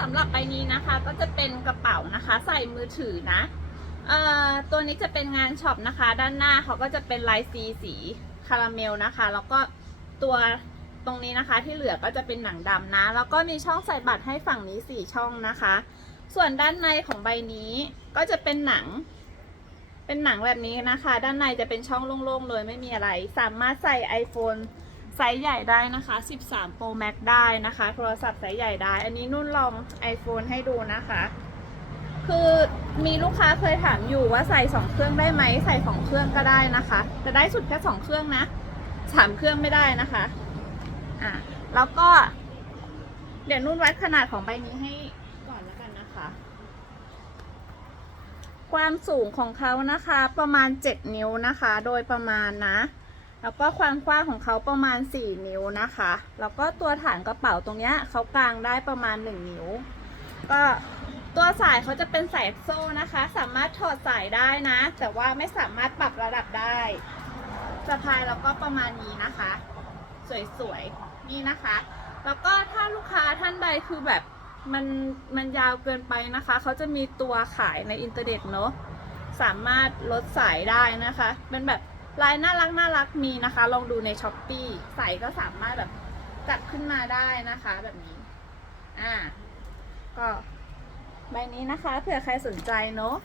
สำหรับใบนี้นะคะก็จะเป็นกระเป๋านะคะ ใส่มือถือนะเอ่อตัวนี้จะเป็นงานช็อปนะคะ ด้านหน้าเขาก็จะเป็นลายสีสีคาราเมลนะคะ แล้วก็ตัวตรงนี้นะคะที่เหลือก็จะเป็นหนังดำนะ แล้วก็มีช่องใส่บัตรให้ฝั่งนี้สี่ช่องนะคะ ส่วนด้านในของใบนี้ก็จะเป็นหนัง เป็นหนังแบบนี้นะคะ ด้านในจะเป็นช่องโล่งๆเลยไม่มีอะไร สามารถใส่ iPhone ไซส์ใหญ่ได้นะคะ 13 Pro Max ได้นะคะ โทรศัพท์ไซส์ใหญ่ได้ อันนี้นุ่นลอง iPhone ให้ดูนะคะ คือมีลูกค้าเคยถามอยู่ว่าใส่2เครื่องได้ไหมใส่2เครื่องก็ได้นะคะแต่ได้สุดแค่2เครื่องนะ3เครื่องไม่ได้นะคะอะแล้วก็ เดี๋ยวนุ่นวัดขนาดของใบนี้ให้ก่อนแล้วกันนะคะ ความสูงของเขานะคะประมาณ 7 นิ้วนะคะ โดยประมาณนะ แล้วก็ความกว้างของเขาประมาณ 4 นิ้วนะคะ แล้วก็ตัวฐานกระเป๋าตรงเนี้ยเขากางได้ประมาณ 1 นิ้ว ก็ตัวสายเขาจะเป็นสายโซ่นะคะ สามารถถอดสายได้นะ แต่ว่าไม่สามารถปรับระดับได้สะพายแล้วก็ประมาณนี้นะคะ สวยๆ นี่นะคะ แล้วก็ถ้าลูกค้าท่านใดคือแบบมันมันยาวเกินไปนะคะ เขาจะมีตัวขายในอินเทอร์เน็ตเนอะสามารถลดสายได้นะคะ เป็นแบบ ลายน่ารักน่ารักมีนะคะ ลองดูในช้อปปีใส่ก็สามารถแบบจัดขึ้นมาได้นะคะแบบนี้อ่าก็ใบนี้นะคะเผื่อใครสนใจเนาะ